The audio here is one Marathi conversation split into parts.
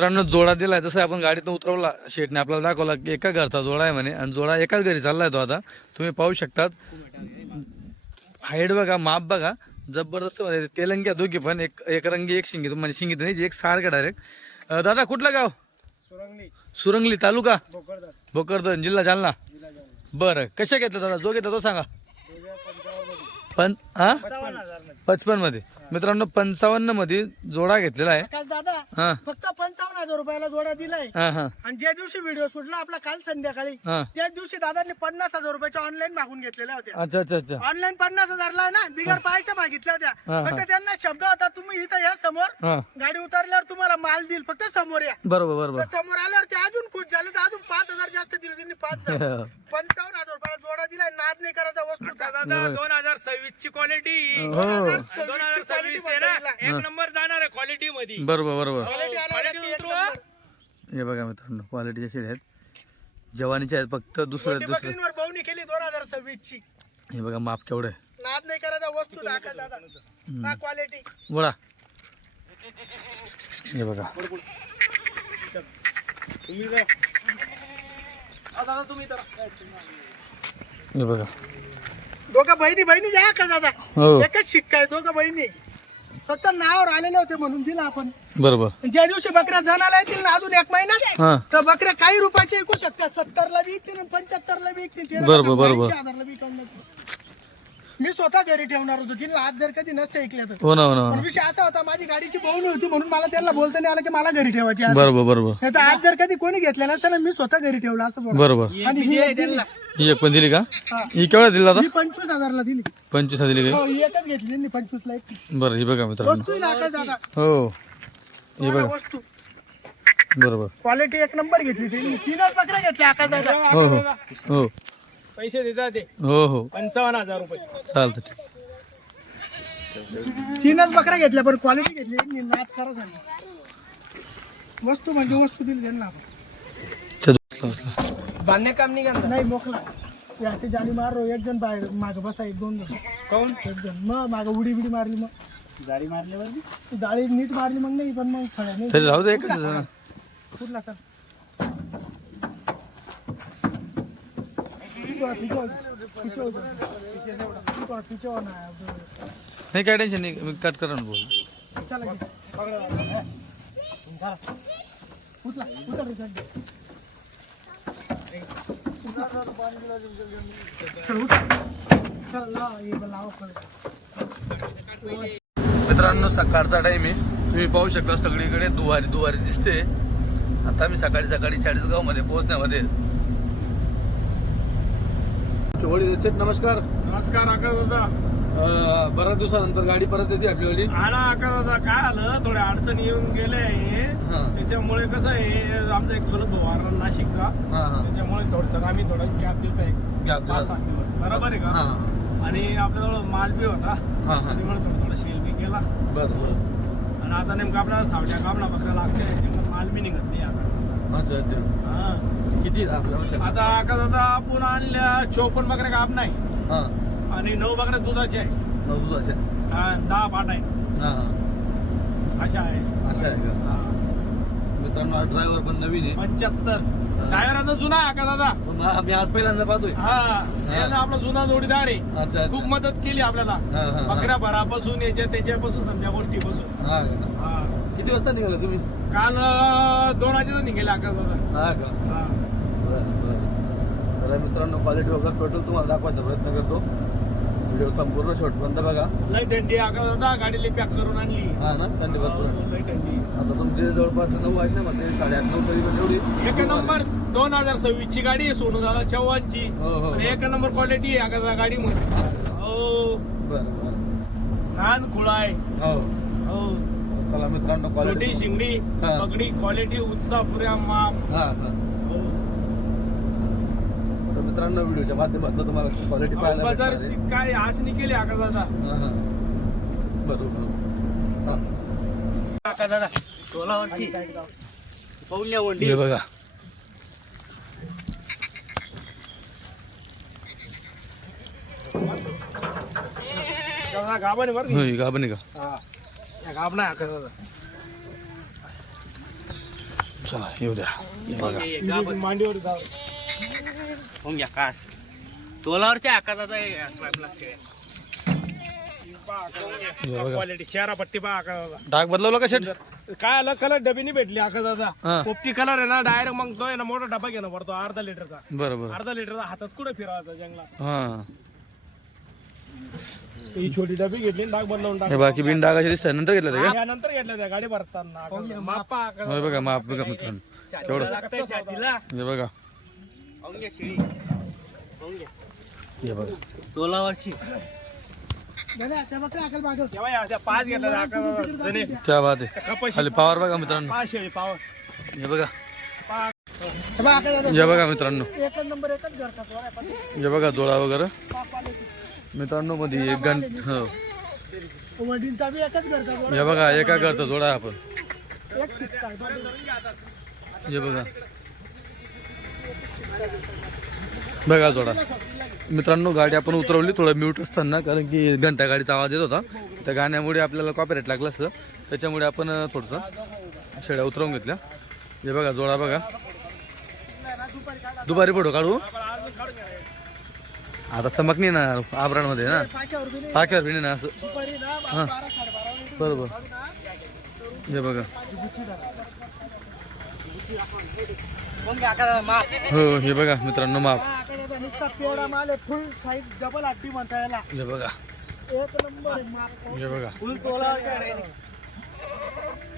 मित्रांनो जोडा दिलाय जसं आपण गाडीतून उतरवला शेटने आपल्याला दाखवला की एका घरचा जोडा आहे म्हणे. आणि जोडा एकाच घरी चाललाय तो आता. तुम्ही पाहू शकतात. हाईट बघा माप बघा. जबरदस्त मध्ये तेलंग्या दोघी पण एक एक रंगी एक शिंगी. म्हणजे शिंगी नाही एक सारखं डायरेक्ट दादा कुठलं गाव? सुरंगली. सुरंगली तालुका? भोकरदन. जिल्हा जालना. बरं कशा घेतला दादा? जो घेतला तो सांगा. पण हा. पचपनमध्ये मित्रांनो पंचावन्नमध्ये जोडा घेतलेला आहे. आकाश दादा हा. फक्त पंचावन्न हजार रुपयाला जोडा दिलाय. हा हा. आणि ज्या दिवशी व्हिडिओ सुटला आपला काल संध्याकाळी हा. त्याच दिवशी दादांनी पन्नास हजार रुपयाच्या ऑनलाईन मागून घेतलेल्या होत्या. अच्छा अच्छा अच्छा. ऑनलाईन पन्नास हजारला आहे ना बिगर पाहायच्या मागितल्या हा, होत्या. हा. फक्त त्यांना शब्द होता तुम्ही इथं या समोर हा. गाडी उतरल्यावर तुम्हाला माल देईल फक्त समोर या. बरोबर बरोबर. तर समोर आल्यावर ते अजून खुश झाले तर अजून पाच हजार जास्त दिले त्यांनी पाच हजार. पंचावन्न हजार रुपयाला जोडा दिलाय नाद नाही करायचा वस्तू. बघा. दोन हजार ची क्वालिटी हो. दोन हजार सव्वीस आहे ना एक नंबर जाणार आहे क्वालिटी मध्ये बरोबर बरोबर. क्वालिटी quality उतरवा. हे. बघा मित्रांनो क्वालिटीचे शेड आहेत जवानीचे आहेत फक्त दुसरं दुसरं. बकरींवर बहुनी केली दोन हजार सव्वीस ची हे बघा माप केवढं आहे. नाद नाही करायचा वस्तू दादा. हा क्वालिटी बोला. हे बघा. तुम्ही जा. आ, दादा तुम्ही तर. हे बघा. दोघं बहिणी बहिणी द्या का दादा? हो. एकच शिक्का आहे दोघं बहिणी. फक्त नावावर आलेले होते म्हणून दिला आपण. बरोबर. ज्या दिवशी बकऱ्या जणाला येतील ना अजून एक महिना हा. तर बकऱ्या काही रुपयाच्या ऐकू शकतात. सत्तरला विकतील पंच्याहत्तरला बी विकतील तेरा बरोबर, लाख, बरोबर. हजारला. मी स्वतः घरी ठेवणार होतो. तिला आज जर कधी नसते ऐकल्या तर. हो ना हो ना हो पण ना विषय असा होता माझी गाडीची बहुणी होती म्हणून मला त्यांना बोलता नाही आलं की मला घरी ठेवायची आहे. बरोबर बरोबर. नाही तर आज जर कधी कोणी घेतलं नसतं ना मी स्वतः घरी ठेवलं असं बरोबर. आणि ही एक दिली. ही एक पण दिली का? हा. ही केवढा दिली दादा? ही पंचवीस हजारला दिली. पंचवीस दिली हो ही एकच घेतली त्यांनी पंचवीस ला एक. का बरं ही बघा मित्रांनो. वस्तू नाकाय दादा हो. हे बघा. वस्तू. बरोबर. क्वालिटी एक नंबर घेतली त्यांनी तीनच बकऱ्या घेतल्या आकाश दादा हो हो. हो. पैसे देतात ते. हो हो. पंचावन्न हजार रुपये. चालतं ठीक तीनच बकऱ्या घेतल्या पण क्वालिटी घेतली. त्यांनी नाद करा सांगितलं वस्तू म्हणजे वस्तू दिली त्यांना आपण. चल. बांधणे काम नाही करणार? नाही मोकला हे असे जाली मारो एक जण बाहेर माग बसा एक दोन जण. काऊन? एक जण. मग माग उडी बिडी मारली मग. गाडी मारल्यावर जाळी नीट मारली मग नाही पण मग नाही. तरी राहू दे एकच ना कुठला कर नाही काय टेन्शन नाही. मी कट करा बोल. उचला उचल रे. चल, उचल. चल, लावा, हे बघ, लावा फळ. मित्रांनो सकाळचा टाइम आहे. तुम्ही पाहू शकता सगळीकडे दुवारी दुवारी दिसते. आता मी सकाळी सकाळी चाळीसगावमध्ये पोहोचण्यामध्ये. चोळी नमस्कार. नमस्कार आकाश दादा. बऱ्याच दिवसानंतर गाडी परत येते आपल्यावाली. हा ना आकाश दादा काय आलं थोड्या अडचणी येऊन गेले हा. त्याच्यामुळे कसं आहे आमचा एक चुलत भाऊ नाशिकचा. हा हा. त्याच्यामुळे थोडस आम्ही थोडा गॅप देत आहे. Gap दिला. पाच सात दिवस. बरोबर आहे हा का? हा आणि आपल्याजवळ माल बी होता. हा हा. त्यामुळे थोडं थोडं सेल बी केला बरं बरं. आणि आता नेमकं आपल्याला सावट्या कामना बकऱ्या लागते त्यामुळे माल बी निघत नाही आता. अच्छा अच्छा. हा. किती आपल्या आता आकाश दादा आपण आणल्या चोपन्न बकऱ्या काप नाही हा. आणि नऊ बकऱ्या दुधाची आहे. नऊ दुधाचे हा, दहा पाट आहे. हा हा. अशा आहे. असं आहे का? हा. मित्रांनो ड्रायव्हर पण नवीन आहे. पंच्याहत्तर. ड्रायव्हर जुना आहे का दादा? पण हा, मी आज पहिल्यांदा पाहतोय. हा. याला आपला जुना जोडीदार आहे. अच्छा खूप अच्छा मदत केली आपल्याला. हा, हा, हा. बकऱ्या भरापासून याच्या त्याच्यापासून समजा गोष्टीपासून. हा का? हा. किती वाजता निघाला तुम्ही? काल अं, दोन वाजेचा निघेले आकाश दादा हा का? हा. बरं बरं. तर मित्रांनो क्वालिटी वगैरे पेट्रोल तुम्हाला दाखवायचा प्रयत्न करतो. व्हिडिओ संपूर्ण शेवटपर्यंत बघा. लय थंडी आकाश दादा गाडीला पॅक करून आणली. हा ना थंडी भरपूर आहे. लय थंडी. आता तुमचे जवळपास नऊ वाजले मध्ये साडेआठ नऊ तरी एवढी. एक नंबर दोन हजार सव्वीस ची गाडी आहे सोनू दादा चव्हाणची. हो हो आणि एक नंबर क्वालिटी आहे आकाश दादा गाडीमध्ये. हो. बरं बरं. लहान खुळा आहे. हो. हो. चला मित्रांनो छोटी क्वालिटी शिंगडी हा. पगडी क्वालिटी उंचा पुऱ्या माप. हा हा हो. मित्रांनो व्हिडिओच्या माध्यमातून तुम्हाला क्वालिटी पाहायला बाजार भेटणार आहे. काय आस नाही केली आका दादा. हा, हा. बरोबर हा. आका दादा सोलावरची वंडी. हे बघा. बरं होय का? हा. आका दादा. चला येऊ द्या. हे बघा. मांडीवर जाऊ. हो हे बघा क्वालिटी चेहरा पट्टी पहा डाग बदलवला का शेट काय आलं? कलर डबी नाही भेटली आका दादा? हा. पोपटी कलर आहे ना डायरेक्ट मग तो आहे ना मोठा डबा घेणं पडतो अर्धा लिटरचा बरं बरं अर्धा लिटरचा हातात कुठे फिरवायचा जंगलात? हा. ही छोटी डबी घेतली डाग बनवून हे टाक बाकी बिन डागाचे दिसतात नंतर घेतलं का? यानंतर घेतल्या त्या गाडी भरताना. मापा आका हे बघा माप बघा मित्रांनो. केवढं हे बघा. तोलावरची. पाच क्या बात आहे. खाली पावर बघा मित्रांनो. पाच शेळी पाव. हे बघा. हे बघा मित्रांनो. हे बघा डोळा वगैरे. मित्रांनो मध्ये एक गण हो. हे बघा एका घरचा जोडा आपण. हे बघा. बघा जोडा. मित्रांनो गाडी आपण उतरवली. थोडं म्यूट असताना कारण की घंटा गाडीचा आवाज येत होता. त्या गाण्यामुळे आपल्याला कॉपरेट लागलं असतं. त्याच्यामुळे आपण थोडंसं शेड्या उतरवून घेतल्या. हे बघा जोडा बघा. दुपारी फोटो काढू? आता चमक नाही ना आभराणमध्ये ना? पाक्यावर बी नाही. टाक्यावर ना असं. हां. बरोबर. हे बघा. हो हे बघा मित्रांनो माप. हा, नुसता पेवडा माल आहे फुल साईज डबल हड्डी म्हणता याला हे बघा. एक नंबर हे बघा. फुल तोला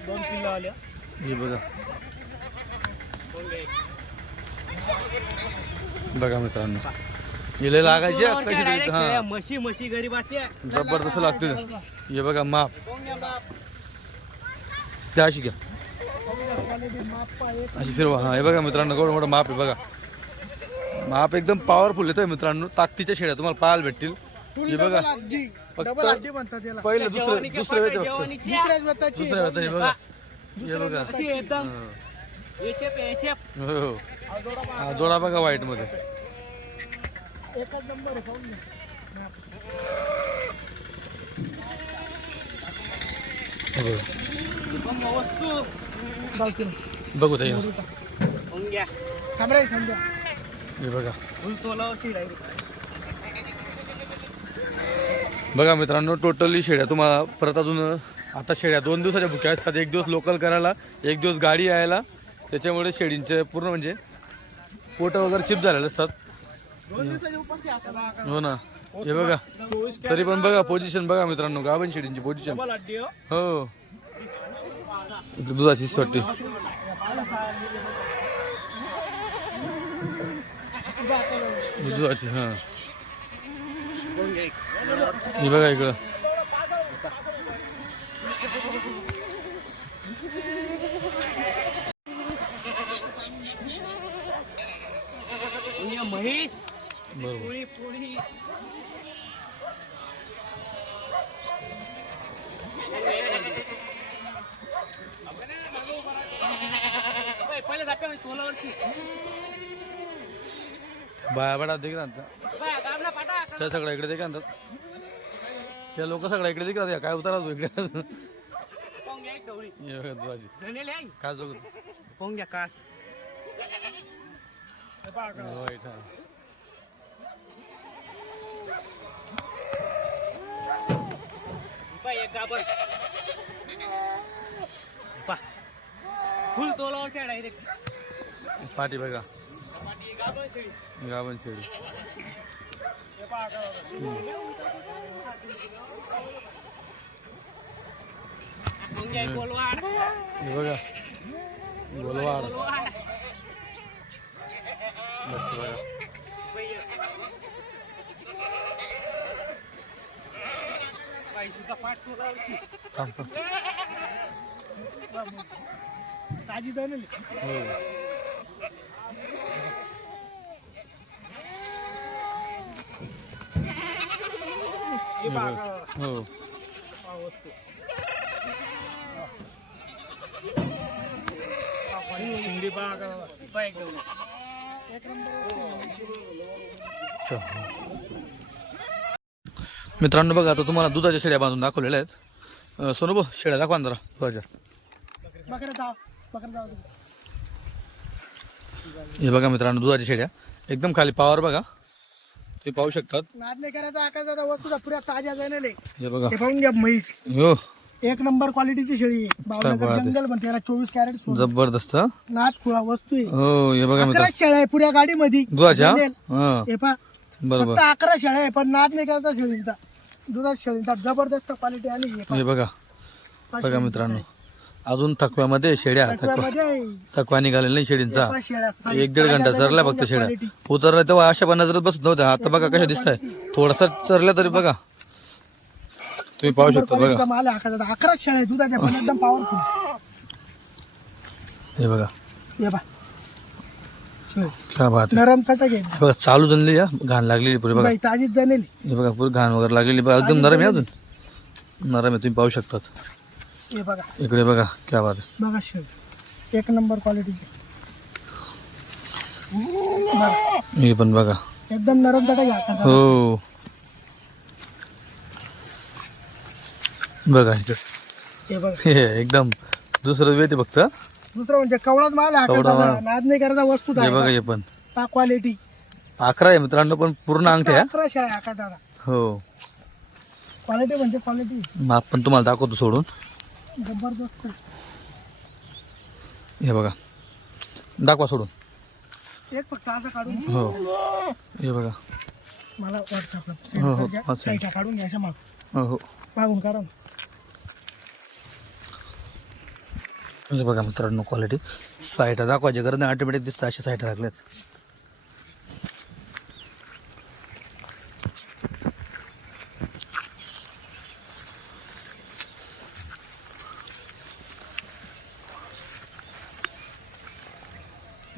दोन किलो आल्या हे बघा. बघा मित्रांनो. गेले लागायचे तोलावरच्या कशी हा. म्हशी म्हशी गरीबाचे जबरदस्त लागतील हे बघा माप हो माप. त्या अशी घ्या. अशी फिरवा हा हे बघा मित्रांनो केवढं मोठं माप आहे बघा. माप एकदम पॉवरफुल येतोय मित्रांनो. ताकदीच्या शेड्या तुम्हाला पाहायला भेटतील. हे बघा फक्त- पहिलं दुसरं दुसरं दुसरं येतं हे बघा. हे बघा. हा. हो हो. जोडा बघा व्हाईटमध्ये. हे. वस्तू. बघू ताई हो समजा हे बघा. बघा मित्रांनो टोटली शेड्या. तुम्हाला परत अजून आता शेड्या. दोन दिवसाच्या भुक्या असतात. एक दिवस लोकल करायला एक दिवस गाडी यायला. त्याच्यामुळे शेडींचे पूर्ण म्हणजे पोट वगैरे चिप झालेले असतात. हो ना. हे बघा. तरी पण बघा पोझिशन बघा मित्रांनो. गाभण शेडींची पोझिशन हो. इकडे दुधाची वाटते दुधाची हा. हे बघा इकडं. बरोबर पोळी पोळी पहिले दाखवा मी तोलावरची बाया बडा देख पाटा त्या सगळ्या इकडे देख ना त्या लोक सगळ्या इकडे देख ना काय उतारा तू इकडे? बघा कास वाईट हा एक गाबर पा फुल तोलावरच्या डायरेक्ट पाठी बघा गाबर शेळी गाभण शेडी पाहून घ्या एक गोलवाड। हे बघा। गोलवाड। गोलवाड। लक्ष बघा। बाई सुद्धा पाठ तोलावरची थांब थांब. ताजी दणली हो हे हो वस्तू शिंगडी अच्छा. मित्रांनो बघा आता तुम्हाला दुधाच्या शेड्या बांधून दाखवलेल्या आहेत अं, सोनू भाऊ शेड्या दाखवा ना जरा दुधाच्या बकऱ्या हे बघा मित्रांनो दुधाच्या शेड्या. एकदम खाली पावर बघा. तुम्ही पाहू शकतात. नाद नाही करायचा आकाश दादा वस्तू पुऱ्या ताज्या जाणार हे बघा. हे पाहून घ्या म्हैस हो एक नंबर क्वालिटीची शेळी आहे. जंगल त्याला चोवीस कॅरेट. जबरदस्त. नाद खुळा वस्तू आहे. हो हे बघा मित्र अकरा शेळ्या आहे पुऱ्या गाडीमध्ये. दुधाच्या. हा. पा बरोबर. अकरा शेळ्या आहे पण नाद नाही करायचा शेळींचा. दुधात शेळींचा जबरदस्त क्वालिटी आली हे बघा. बघा मित्रांनो. अजून थकव्यामध्ये शेड्या थकवा. थकवा निघालेला नाही शेडींचा. एक दीड घंटा पाहून फक्त शेड्या. उतरल्या तेव्हा अशा पण नजरत बसत नव्हत्या आता बघा कशा दिसत आहे थोडासा चरल्या तरी बघा. तुम्ही पाहू शकता बघा. अकरा शेळ्या एकदम पॉवरफुल हे बघा. काय बात आहे. नरम कटक आहे. बघा चालू जनली या. घाण लागलेली पुरी बघा. ताजीच जनेली हे बघा पुरी घाण वगैरे लागलेली. बघा एकदम नरम आहे अजून. नरम आहे तुम्ही पाहू शकतात. हे बघा. इकडे बघा क्या बात आहे. बघा शेळी एक नंबर क्वालिटीची. हे पण बघा. एकदम नरम आहे अकरा हो. बघा इकडे. हे बघा. हे एकदम. दुसरं वेते फक्त दुसरं म्हणजे कवळाच माल आहे. नाद नाही करायचा वस्तू हे बघा हे पण. क्वालिटी अकरा आहे मित्रांनो पण पूर्ण अंगठ्या आहे. अकरा शेळ्या अकरा दादा. हो. क्वालिटी म्हणजे क्वालिटी माप पण तुम्हाला दाखवतो सोडून. जबरदस्त. हे बघा. दाखवा सोडून. एक फक्त असं काढून हो. हे बघा. मला हो, हो, व्हॉट्सअपला अच्छा. साईटला काढून घ्यायच्या माग. हो हो. मागून काढा. ना. म्हणजे बघा मित्रांनो क्वालिटी साईट दाखवायची गरज नाही. ऑटोमॅटिक दिसतं अशा साईट टाकल्यात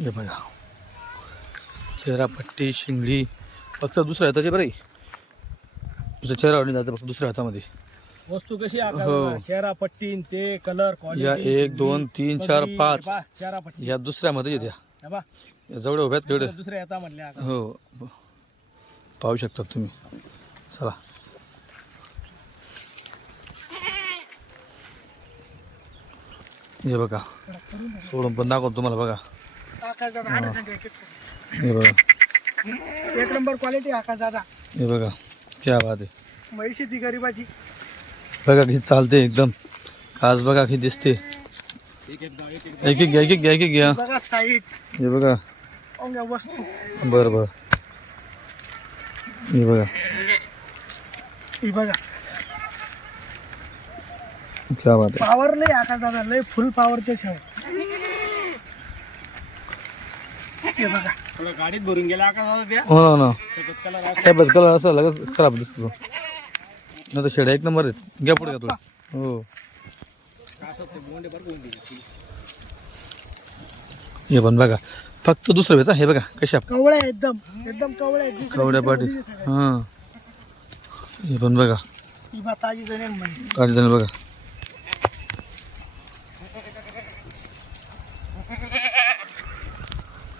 हे बघा. चेहरा पट्टी शिंगडी फक्त दुसऱ्या हाताची बरं चेहऱ्यावर नाही जायचं फक्त दुसऱ्या हातामध्ये. वस्तू कशी हो. आहे चेहरा पट्टी ते कलर या एक दोन तीन चार पाच. चेहरा पट्टी या दुसऱ्यामध्ये येत्या. या जेवढे उभ्यात तेवढे दुसऱ्या येता म्हणले आता. हो. पाहू शकता तुम्ही. चला. हे बघा. सोडून पण दाखवतो तुम्हाला बघा. हे। बघा। एक नंबर क्वालिटी आकाश दादा। हे बघा क्या बात आहे म्हैशी ती गरीबाची बघा किती चालते एकदम। आज बघा किती दिसते। एक एक घ्या एक एक घ्या एक एक घ्या। बघा हे बघा। बरं बरं। हे बघा। ही बघा। क्या बात आहे पॉवर लय आकाश दादा लय फुल पॉवरचे शेळ हे बघा. थोडं गाडीत भरून गेला का दादा त्या. हो ना हो ना. सतत कलर असं लगेच खराब दिसतो नाही तर शेड्या एक नंबर आहेत. घ्या पुढे घ्या थोडं हो. हे पण बघा. फक्त दुसरं वेचा हे बघा कशा? कवळ्या एकदम. एकदम कवळ्या आहेत. दुसऱ्या कवड्या दिवशी सगळे. हां. हे पण बघा. ही बा ताजी काढ जण बघा.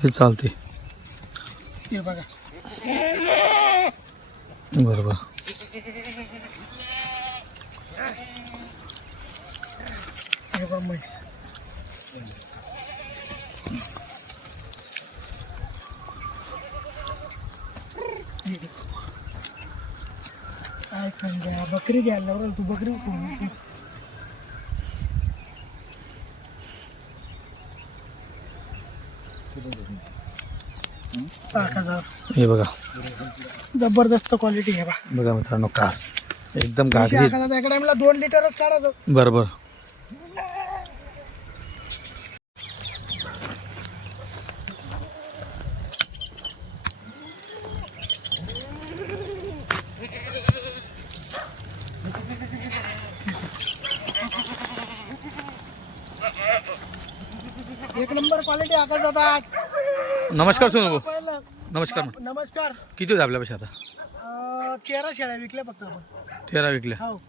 हे चालते बघा. बरोबर बकरी घ्यायला तू बकरी हे बघा. जबरदस्त क्वालिटी आहे बा. बघा मित्रांनो कास एकदम आकारात एका टाइमला दोन लिटरच काढायचं. बरं बरं एक नंबर क्वालिटी आकाश दादा नमस्कार सोनू भाऊ. पहिलं. नमस्कार नमस्कार. किती होते पैसे आता? अं, तेरा शेळ्या विकल्या फक्त आपण. तेरा विकल्या. हो.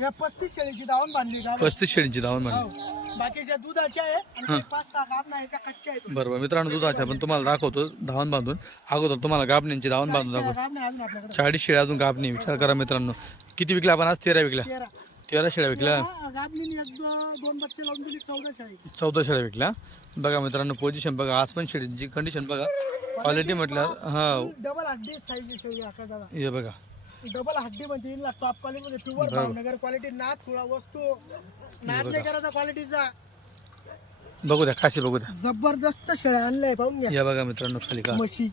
या पस्तीस शेळीची दावण बांधली का? पस्तीस शेळींची धावून म्हणली हो. बाकीच्या दुधाच्या आहे आणि हं. ते पाच सहा गाब नाही त्या कच्च्या आहेत. बरोबर. मित्रांनो दुधाच्या पण तुम्हाला दाखवतो धावून बांधून. अगोदर तुम्हाला गाबण्यांची धावून बांधून दाखवतो. अजून चाळीस शेळ्या अजून गाबणी. विचार करा मित्रांनो. किती विकल्या आपण आज? तेरा विकल्या. तेरा. तेरा शेळ्या विकल्या? गाबलीने एक दो- दोन बच्चे लावून दिली चौदा शाळी चौदा शेळ्या विकल्या. बघा मित्रांनो पोझिशन बघा. आज पण शेळीची कंडिशन बघा. क्वालिटी म्हटलं हा. डबल हड्डी साईज शेळी आका दादा हे बघा. डबल हड्डी म्हणजे टॉप क्वालिटी मध्ये प्युअर भावनगर क्वालिटी नाथ थोडा वस्तू. नाथ नाही करायचा क्वालिटीचा बघू द्या खाशी बघू द्या. जबरदस्त शेळ्या आणलंय पाहून घ्या. या बघा मित्रांनो खाली का? म्हशी.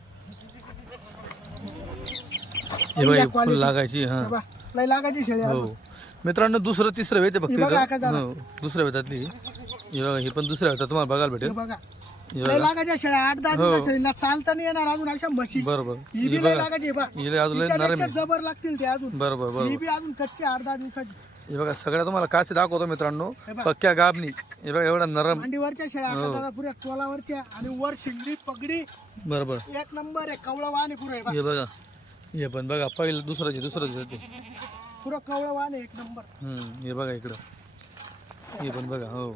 हे बघा हे फुल लागायची हा. लय लागायची शेळ्या हो. मित्रांनो दुसरं तिसरं वेत आहे फक्त हे बघा इथं. हो दुसऱ्या वेतातली हे बघा हे पण दुसऱ्या वेतात तुम्हाला बघायला हे भेटेल बघा. हे लय बघा. लागायच्या शेळ्या. आठ दहा हो. चालता नाही येणार अजून अशा म्हशी. बरोबर. ही हे बी लय बघा. लागायची बा हिला अजून लय नरम हिच्यापेक्षा आहे. जबर लागतील ते अजून. बरोबर ही बरोबर बी अजून कच्ची आठ दहा दिवसाची. हे बघा सगळ्या तुम्हाला काशी दाखवतो मित्रांनो. हे बघा. पक्क्या गाबनी. हे बघा एवढा नरम. मांडीवरच्या शेळ्या हो. पुऱ्या टोलावरच्या आणि वर शिंगडी पगडी. बरोबर. एक नंबर आहे कवळं वाहन पुरं हे बघा. हे पण बघा पहिलं दुसरं दुसरं ते पुरं कवळं वाहन आहे एक नंबर. हम्म हे बघा इकडं. हे पण बघा हो.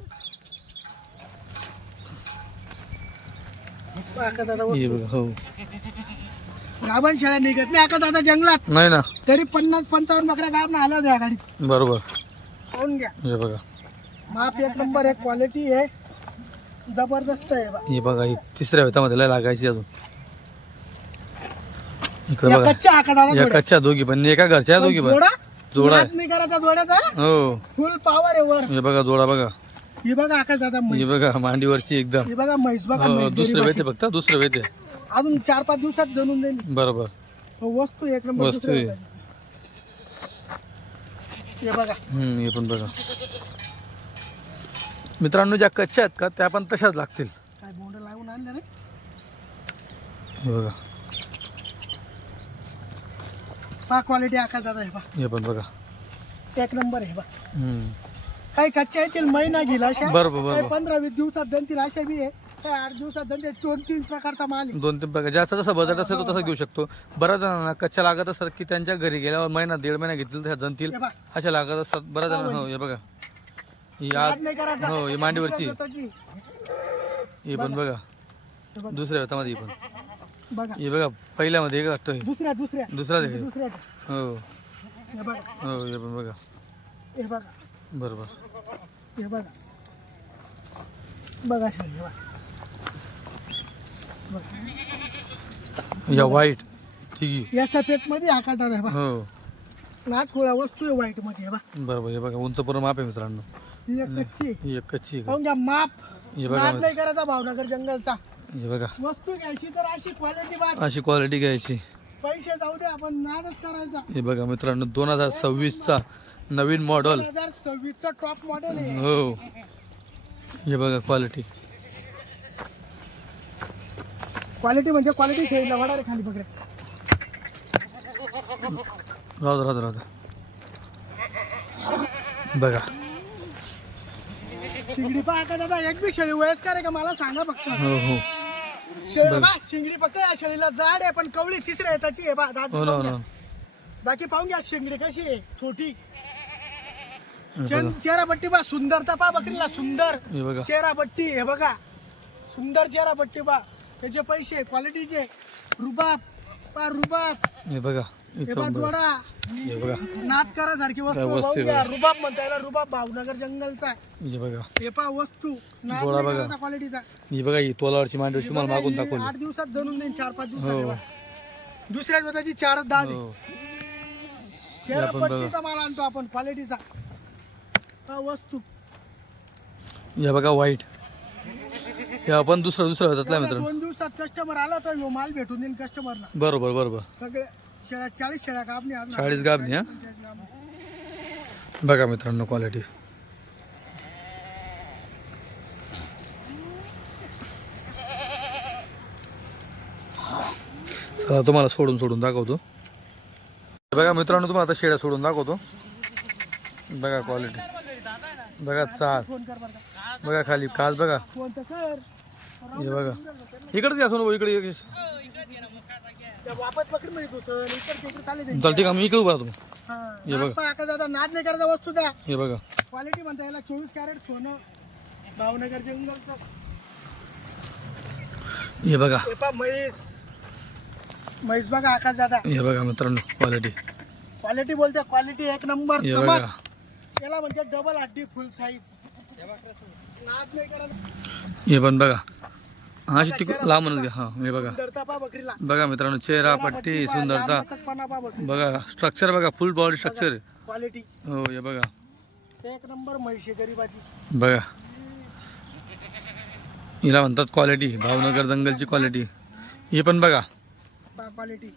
आका दादा हे बघा हो. गाभण शेळ्या निघत नाही आका दादा जंगलात. नाही ना. तरी पन्नास पंचावन्न बकऱ्या गाभ आल्या होत्या या गाडीत. बरोबर. पाहून घ्या. हे बघा. माप एक नंबर आहे क्वालिटी आहे. जबरदस्त आहे बा. हे बघा ही तिसऱ्या वेतामध्ये लय लागायची अजून. इकडे या बघा. कच्च्या आका दादा या. कच्च्या दोघी पण एका घरच्या दोघी पण. जोडा जोडा आहे. नाद नाही करायचा जोड्याचा हो. फुल पॉवर आहे वर. हे बघा जोडा बघा. ही बघा आका दादा हे म्हैस बघा मांडीवरची एकदम. ही बघा म्हैस बघा हो म्हैस दुसरं गरीबाची. वेते फक्त दुसरं वेते. अजून चार पाच दिवसात जणून जाईल बरोबर. हो, वस्तू एक नंबर वस्तू दुसऱ्या आहे. वेळेला. हे बघा. हम्म हे पण बघा. मित्रांनो ज्या कच्च्या आहेत का त्या पण तशाच लागतील. काय बोंड लावून आणलं रे? हे बघा. पा क्वालिटी आका दादा हे बा. हे पण बघा. एक नंबर आहे बा. हम्म. काही कच्च्या येतील महिना घेईल अशा. बरोबर काही पंधरा वीस दिवसात जनतील अशा बी आहे. काही आठ दिवसात जनतील दोन तीन प्रकारचा माल आहे. दोन तीन प्रकार. ज्याचा जसा बजेट असेल तो तसा घेऊ शकतो. बऱ्याच जणांना कच्च्या लागत असतात की त्यांच्या घरी गेल्यावर महिना दीड महिना घेतील त्या जणतील हे बा. अशा लागत असतात. बऱ्याच जणांना हो हे बघा. ही नाही करायचा. हो ही मांडीवरची. स्वतःची. ही पण बघा. बघा. दुसऱ्या हातामध्ये ही पण. बघा. ही बघा पहिल्यामध्ये एक दुसऱ्या दुसऱ्या. दुसरा देखील दुसऱ्या हो. हे बघा. हो हे पण बघा. हे बघा. बरोबर. हे बघा. बघा शेळी, हे बघा. बघा. या वाईट ठीक आहे या सफेदमध्ये आका दादा हे बघा. हो. नाथ थोडा वस्तू आहे व्हाईटमध्ये हे बघा. बरोबर हे बघा उंच पूर्ण माप आहे मित्रांनो. ही एक कच्ची आहे. ही एक कच्ची आहे. का? पाहून घ्या माप. हे बघा नाद नाही करायचा भावनगर जंगलचा. हे बघा. वस्तू घ्यायची तर अशी क्वालिटी अशी क्वालिटी घ्यायची. पैसे जाऊ दे आपण नादच करायचा. हे बघा मित्रांनो दोन हजार सव्वीसचा नवीन मॉडल दोन हजार सव्वीसचा टॉप मॉडेल आहे. हो. हे बघा क्वालिटी क्वालिटी म्हणजे क्वालिटी शेळीला वाडा रे खाली बघ रे राहू दे, राहू दे, राहू दे. बघा. शिंगडी पहा का दादा एक बी शेळी वयस्कर आहे का? मला सांगा फक्त. हो हो. शेळी बा शिंगडी फक्त या शेळीला जाड आहे पण कवळी तिसऱ्या येताची आहे बा दात हो ना हो ना. बाकी पाहून घ्या शिंगडी कशी आहे छोटी. चेन- बघा. चेहरा पट्टी बा सुंदरता पा बकरीला सुंदर. हे बघा. चेहरा पट्टी हे बघा. सुंदर चेहरा पट्टी बा त्याचे पैसे क्वालिटीचे रुबाब पा रुबाब. हे बघा. सारखी वस्तू आहे. रुबाब म्हणता याला रुबाब भावनगर जंगलचा हे बघा. हे पा वस्तू. नाद जोडा बघा. क्वालिटीचा ही बघा ही तोलावरची मांडवी तुम्हाला मागून आठ दिवसात जणून देईन चार पाच हो. दिवसात दुसऱ्या दिवसाची चार दहा हो. माल आणतो आपण क्वालिटीचा वस्तू. हे बघा वाईट हे आपण दुसरं दुसरं दोन दिवसात कस्टमर आला तर माल भेटून देईन कस्टमरला बरोबर बरोबर. सगळे शेळ्या चाळीस शेळ्या कापणी अजून. चाळीस गाभणी हा? पंचेचाळीस गाभणी. बघा मित्रांनो क्वालिटी. चला तुम्हाला सोडून सोडून दाखवतो. बघा मित्रांनो तुम्हाला आता शेळ्या सोडून दाखवतो. बघा क्वालिटी. बघा चाल. फोन कर बरं का बघा खाली काच बघा. फोन तर कर? हे बघा. इकडेच या सोनू इकडे ये. वापस पकड म्हणजे तू सर इकडे तिकडे चालले जाईल. चल ठीक आहे मी इकडे उभा राहतो हा. हे नाद. पहा का दादा नाद नाही करायचा वस्तू द्या हे बघा। क्वालिटी म्हणता याला चोवीस कॅरेट सोनं भावनगर जंगलचं हे। बघा। हे पहा म्हैस म्हैस बघा आकाश दादा हे बघा मित्रांनो क्वालिटी। क्वालिटी बोलते क्वालिटी एक नंबर हे चमक बघा। म्हणजे डबल हड्डी फुल साईज नाद नाही करायला हे पण बघा। हा अशी तिक लांबूनच घ्या. हा हे बघा. सुंदरता पा बकरीला. बघा मित्रांनो चेहरा पट्टी सुंदरता. बघा स्ट्रक्चर बघा फुल बॉडी स्ट्रक्चर आहे क्वालिटी हो हे बघा. एक नंबर म्हैशी गरीबाची. बघा. हिला म्हणतात क्वालिटी भावनगर दंगलची क्वालिटी हे पण बघा. क्वालिटी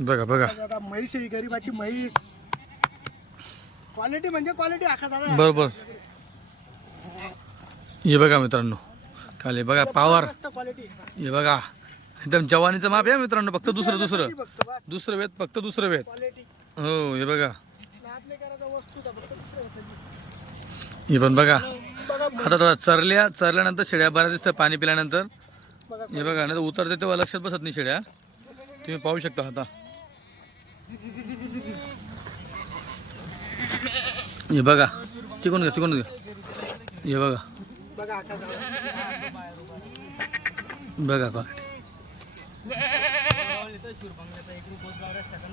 बघा बघा. दादा म्हैस गरीबाची म्हैस. क्वालिटी म्हणजे क्वालिटी आखा दादा. बरोबर. हे बघा मित्रांनो. खाली बघा पावर क्वालिटी हे बघा. एकदम जवानीचं माप आहे हा मित्रांनो फक्त दुसरं दुसरं दुसरं. वेत फक्त दुसरं वेत हो हे बघा. हे पण बघा. आता चरल्या चरल्यानंतर शेळ्या बऱ्याच दिसतं पाणी पिल्यानंतर. हे बघा नाही तर उतरते तेव्हा लक्षात बसत नाही शेळ्या. तुम्ही पाहू शकता आता. हे बघा. तिकून घ्या तिकून घ्या. हे बघा. बघा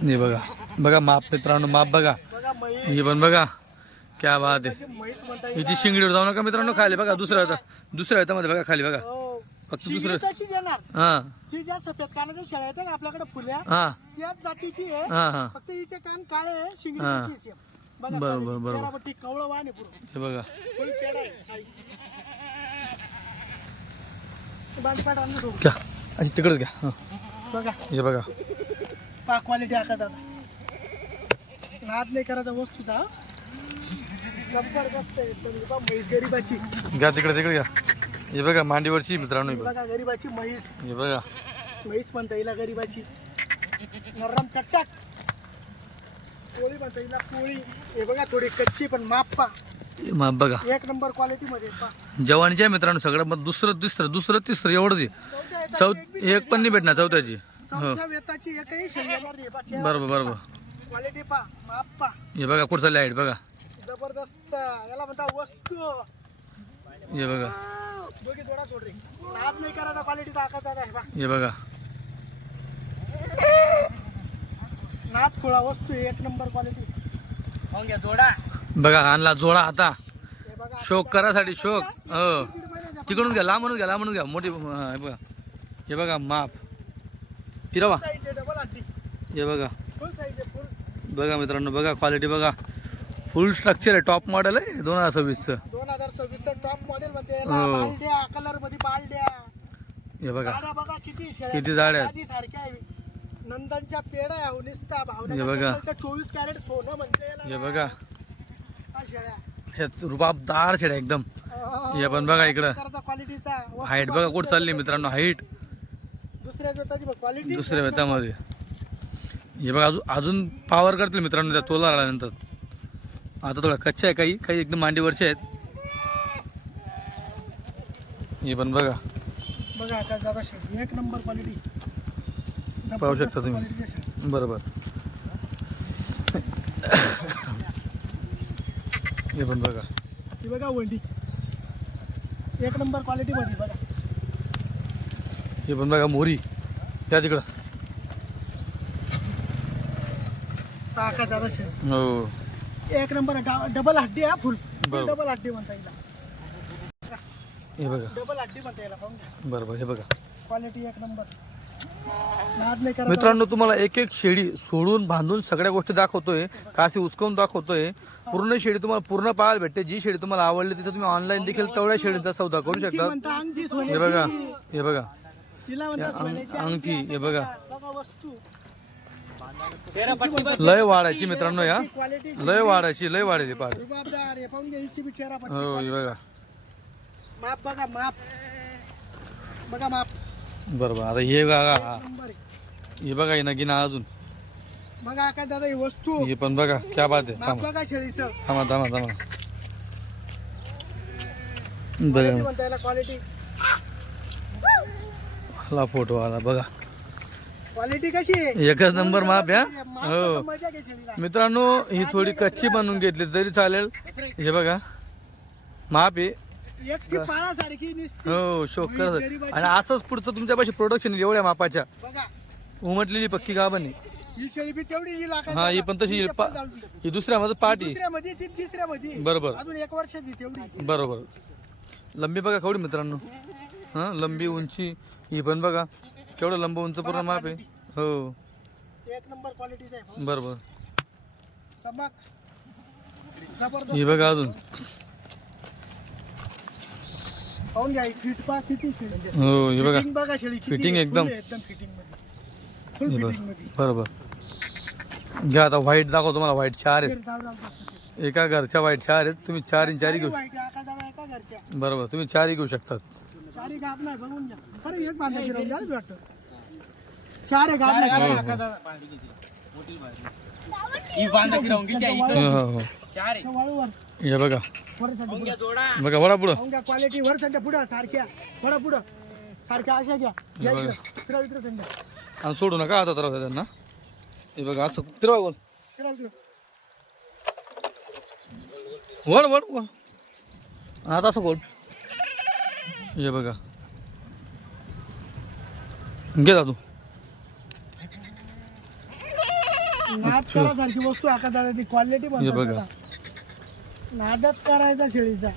हे बघा बघा माप मित्रांनो माप बघा. हे पण बघा क्या बात आहे. हिची शिंगडीवर जाऊ नका मित्रांनो खाली बघा दुसऱ्या हाता दुसऱ्या हातामध्ये बघा खाली बघा. हो. फक्त दुसरं तशी देणार. हा. ती ज्या सफेद कानाच्या शेळ्या येतात आपल्याकडे फुल्या हा. त्याच जातीची आहे. फक्त हिचे कान काळे आहे शिंगडी. तशीच आहे. बघा बरोबर. बरोबर. हे बघा फुल चेहरा आहे size. बांधकाट आणून सोडू. घ्या. अशी तिकडच घ्या. हा. बघा. हे बघा. पा क्वालिटी दादा नाद नाही करायचा वस्तूचा जबरदस्त आहे. पहा म्हैस गरीबाची. घ्या तिकडे तिकडे घ्या. हे बघा मांडीवरची मित्रांनो. हे बघा बघा गरीबाची म्हैस. हे बघा. म्हैस म्हणता येईल गरीबाची. नरम चट्टाक पोळी म्हणता येईल पोळी. हे बघा थोडी कच्ची पण माप माप बघा. एक नंबर क्वालिटी मध्ये पा जवानीचे आहे मित्रांनो सगळं मग दुसरं तिसरं दुसरं तिसरं एवढंच चौ एक पण नाही भेटणार चौथ्याची. हो. बरोबर बरोबर. क्वालिटी पा माप पा हे बघा कुठं चालली आहे बघा. जबरदस्त याला म्हणता वस्तू. हे बघा. हे बघा. नाद थोडा वस्तू एक नंबर क्वालिटी मग घ्या जोडा. बघा आणला जोडा आता. शोक करासाठी शोक. हो. तिकडून घ्या लांबून घ्या लांबून घ्या. मोठी हा, बघा. हे बघा माप. फिरवा. हे बघा. बघा मित्रांनो बघा क्वालिटी बघा. फुल स्ट्रक्चर आहे टॉप मॉडेल आहे दोन हजार सव्वीसचं. दोन हजार सव्वीसचा टॉप मॉडेल मध्ये हो. कलरमध्ये बालड्या. हे बघा. किती किती जाड्या आहेत. सारख्या आहे. नंदनच्या पेड्या आहे निसता हे बघा. चोवीस कॅरेट सोनं म्हणते. हे बघा. अशा रुबाबदार शेड्या एकदम. हे पण बघा इकडं. क्वालिटीचा हाईट बघा कुठं चालली मित्रांनो हाईट दुसऱ्या क्वालिटी दुसऱ्या वेतामध्ये हे बघा अजून अजून पावर करतील मित्रांनो त्या तोला आल्यानंतर. आता थोडा कच्च्या आहे काही काही एकदम मांडीवरचे आहेत. हे पण बघा. बघा एक नंबर क्वालिटी पाहू शकता तुम्ही. बरोबर. हे पण बघा. ही बघा वंडी. एक नंबर क्वालिटी मध्ये बघा. हे पण बघा मोरी. या तिकडं. टाका जरा शेळी हो. एक नंबर डबल हड्डी हा फुल बरोबर. डबल हड्डी म्हणता येईल. हे बघा. डबल हड्डी म्हणता येईल पाहून घ्या बरोबर हे बघा. क्वालिटी एक नंबर. मित्रांनो तुम्हाला एक एक शेळी सोडून बांधून सगळ्या गोष्टी दाखवतोय. काशी उचकवून दाखवतोय. पूर्ण शेळी तुम्हाला पूर्ण पाहायला भेटते. जी शेळी तुम्हाला आवडली तिथं तुम्ही ऑनलाईन देखील तेवढ्या शेळींचा सौदा करू शकता. हे बघा हे बघा. अंगठी हे बघा. लय वाढायची मित्रांनो या. लय वाढायची लय वाढायची पाठ हे बघा. माप बघा माप. बघा माप. बरोबर. आता हे बघा हा. नंबर आहे. हे बघा हे नगीना अजून. बघा काय दादा ही वस्तू. हे पण बघा क्या बात आहे. माप थांबा. बघा शेळीचं. थांबा थांबा थांबा. क्वालिटी बघा. म्हणता याला क्वालिटी आला फोटो आला. बघा. क्वालिटी कशी आहे? एकच नंबर माप या? माप हो. बघा, मजा घे शेळीला. मित्रांनो ही थोडी कच्ची बनवून घेतली तरी चालेल. हे बघा. माप आहे. पाळासारखी निसती. हो शोक म्हैस करत गरीबाची. आणि असंच पुढचं तुमच्यापाशी प्रोडक्शन एवढ्या मापाच्या. बघा. उमटलेली पक्की गाभणी ही शेळी बी तेवढी येईल आकाश हा ही पण तशी येईल पा- ही दुसऱ्या मध्ये ती मध्ये बरोबर. अजून एक वर्षाची तेवढी बरोबर. लंबी बघा केवढी मित्रांनो. हा लंबी उंची ही पण बघा. केवढं लंब उंच पूर्ण माप आहे. हो. एक नंबर क्वालिटीचा आहे. बरोबर. चमक. जबरदस्त. ही बघा अजून. पाहून घ्या फिट पा किती शेळी हो ही बघा. फिटिंग बघा शेळी किती Fitting आहे, एकदम. full आहे, एकदम फिटिंगमध्ये फुल बघ फिटिंगमध्ये बरोबर. घ्या आता व्हाईट दाखव तुम्हाला व्हाईट चार आहेत. जाऊ, जाऊ, जाऊ. एका घरच्या व्हाईट चार आहेत. तुम्ही चार इन चारही घेऊ वाईट आहे, आकाशाला एका घरच्या. बरोबर तुम्ही चारही घेऊ शकतात. चारी गाप नाही बघून घ्या. बरं एक बांधा फिरवून द्या वाटतं. चार आहे गाप नाही चार बांधा फिरवून घे, त्या इकडं. चार आहे. हे बघा वर पाहून घ्या जोडा बघा. वडा पुढं. क्वालिटी वर संध्या पुढं सारख्या. वडा पुढं. सारख्या अशा घ्या. बघा. आणि सोडू नका आता तर त्यांना. हे बघा असं फिरवा गोल वड वड वड आता असं गोल. हे बघा. घे दादू. नाद करासारखी वस्तू ती क्वालिटी हे बघा. नादच करायचा शेळीचा.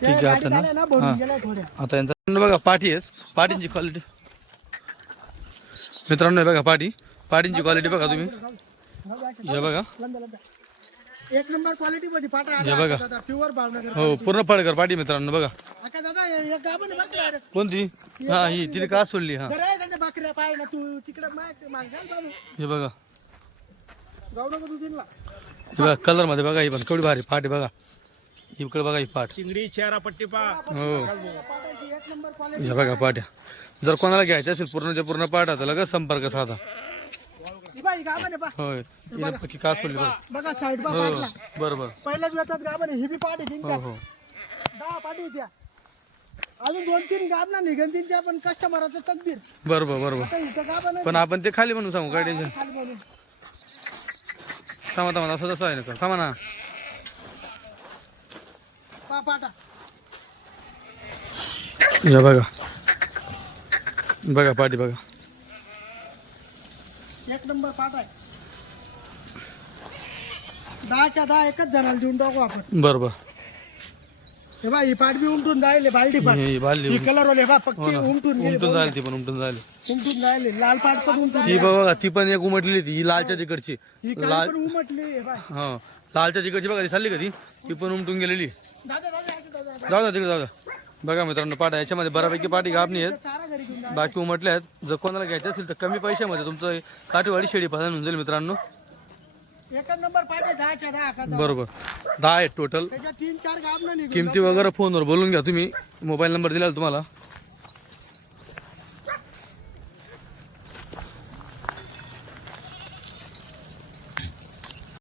त्या ठीक आहे, आता गाडीत ना? आल्या ना हा. भरून गेल्या थोड्या. आता यांचा बघा पाठी आहे पाठींची क्वालिटी मित्रांनो हे बघा पाठी. पाठींची क्वालिटी बघा तुम्ही. हे बघा. लंबा लंबा. एक नंबर क्वालिटी मध्ये पाटा हे बघा. प्युअर भावनगर हो पूर्ण फडकर पाठी मित्रांनो बघा. आका दादा हे- हे गाभण आहे बघ direct. कोणती? हा ही तिने का? सोडली हा. जरा आहे त्यांच्या बाकऱ्या पाय ना तू तिकडे माग मागशाल बाबू हे बघा. जाऊ नको बघा कलरमध्ये बघा ही पण केवढी भारी पाठी बघा. इकडे बघा ही पाठ. चिंगडी चेहरा पट्टी पा. हो. हे बघा पाट्या जर कोणाला घ्यायचे असेल पूर्णच्या पूर्ण पाठ तर लगेच संपर्क साधा. होय. पक्की का सोडली बघा. बघा साईड बा हो पाटला बरोबर. पहिल्याच वेळात ही बी पाठ हो हो. दहा पाठी त्या. अजून दोन तीन निघन तिनच्या पण कस्टमराचं तकदीर. बरोबर बरोबर. आता इथं पण आपण ते खाली म्हणून सांगू काय टेन्शन खाली बोलून थांबा थांबा असं तसं आहे ना थांबा ना. या बघा. बघा पाठी बघा. एक नंबर पाट आहे. दहाच्या दहा एकच जणाला देऊन टाकू आपण. बरोबर. हे बा ही पाट बी उमटून जायले बालटी पाट ही ही कलर वाले बा हो पक्की ना. उमटून उमटून जायला ती पण उमटून जायला. उमटून जायले लाल पाट पण उमटून ती बघा ती पण एक उमटलेली ती ही लालच्या तिकडची. ही लाल पण उमटली हे हा. लालच्या तिकडची बघा ती चालली का ती? ती पण उमटून गेलेली. दादा दादा असं दादा जाऊ द्या तिकडे जाऊ द्या बघा मित्रांनो पाटा याच्यामध्ये बऱ्यापैकी पाठी गाभणी आहेत. चारा घरी घेऊन जा. बाकी उमटले आहेत. जर कोणाला घ्यायचे असेल तर कमी पैशामध्ये तुमचं काठीवाडी शेळी पालन होऊन जाईल मित्रांनो. एकच नंबर पाट आहे दहाच्या दहा का दहा. बरोबर. दहा आहेत टोटल तीन चार निघून किमती वगैरे फोनवर बोलून घ्या तुम्ही. मोबाईल नंबर दिला तुम्हाला.